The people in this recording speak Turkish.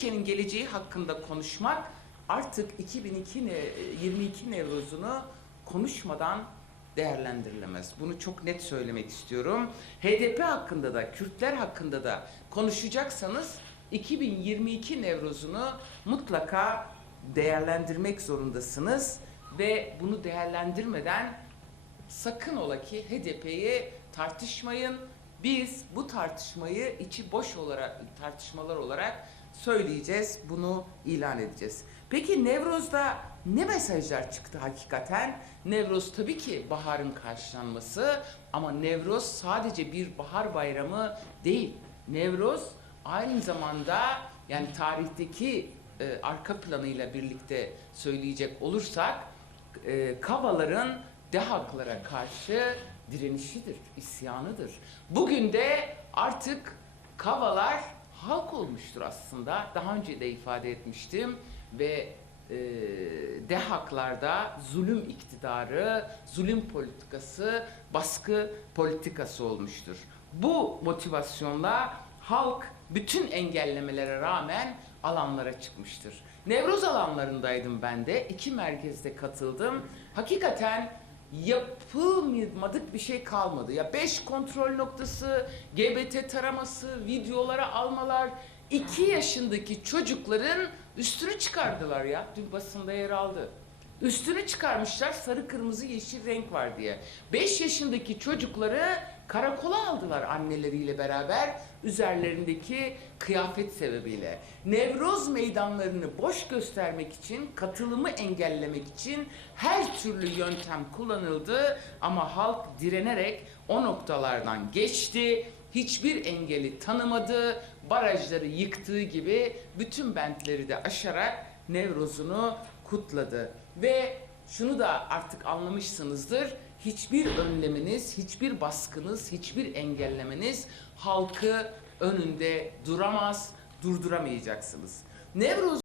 Türkiye'nin geleceği hakkında konuşmak artık 2002 ne- 22 Nevruz'unu konuşmadan değerlendirilemez. Bunu çok net söylemek istiyorum. HDP hakkında da, Kürtler hakkında da konuşacaksanız 2022 Nevruz'unu mutlaka değerlendirmek zorundasınız ve bunu değerlendirmeden sakın ola ki HDP'yi tartışmayın. Biz bu tartışmayı içi boş olarak tartışmalar olarak söyleyeceğiz. Bunu ilan edeceğiz. Peki Nevroz'da ne mesajlar çıktı hakikaten? Nevroz tabii ki baharın karşılanması ama Nevroz sadece bir bahar bayramı değil. Nevroz aynı zamanda yani tarihteki e, arka planıyla birlikte söyleyecek olursak e, Kavaların Dehaklara karşı direnişidir, isyanıdır. Bugün de artık Kavalar halk olmuştur aslında. Daha önce de ifade etmiştim ve e, Dehaklarda zulüm iktidarı, zulüm politikası, baskı politikası olmuştur. Bu motivasyonla halk bütün engellemelere rağmen alanlara çıkmıştır. Nevroz alanlarındaydım ben de. iki merkezde katıldım. Hakikaten yapılmadık bir şey kalmadı. Ya 5 kontrol noktası, GBT taraması, videolara almalar, 2 yaşındaki çocukların üstünü çıkardılar ya. Dün basında yer aldı. Üstünü çıkarmışlar sarı kırmızı yeşil renk var diye. 5 yaşındaki çocukları karakola aldılar anneleriyle beraber üzerlerindeki kıyafet sebebiyle. Nevroz meydanlarını boş göstermek için, katılımı engellemek için her türlü yöntem kullanıldı ama halk direnerek o noktalardan geçti. Hiçbir engeli tanımadı. Barajları yıktığı gibi bütün bentleri de aşarak Nevroz'unu kutladı. Ve şunu da artık anlamışsınızdır. Hiçbir önleminiz, hiçbir baskınız, hiçbir engellemeniz halkı önünde duramaz, durduramayacaksınız. Nevroz